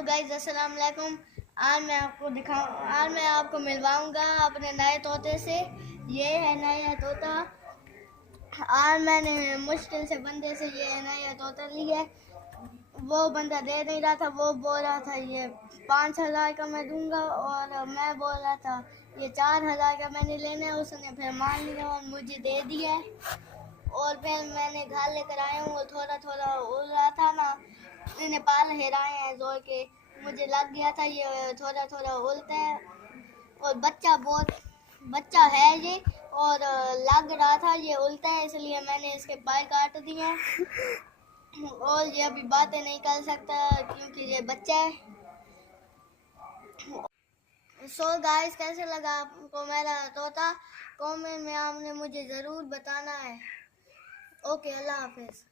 Hello guys, अस्सलाम वालेकुम। आज मैं आपको मिलवाऊंगा अपने नए तोते से। ये है नया तोता। आज मैंने मुश्किल से बंदे से ये नया तोता लिया। वो बंदा दे नहीं रहा था, वो बोल रहा था ये 5,000 का मैं दूंगा, और मैं बोल रहा था ये 4,000 का मैंने लेना है। उसने फिर मान लिया और मुझे दे दिया। और फिर मैंने घर लेकर आया हूँ। थोड़ा थोड़ा उड़ रहा था ना, मैंने पाल हिलाए हैं जोर के, मुझे लग गया था ये थोड़ा थोड़ा उड़ता है। और बच्चा है ये, और लग रहा था ये उड़ता है, इसलिए मैंने इसके पाए काट दिए हैं। और ये अभी बातें नहीं कर सकता क्योंकि ये बच्चा है। सो गाइस, कैसे लगा आपको मेरा तोता? कमेंट में आपने मुझे ज़रूर बताना है। ओके, अल्लाह हाफिज़।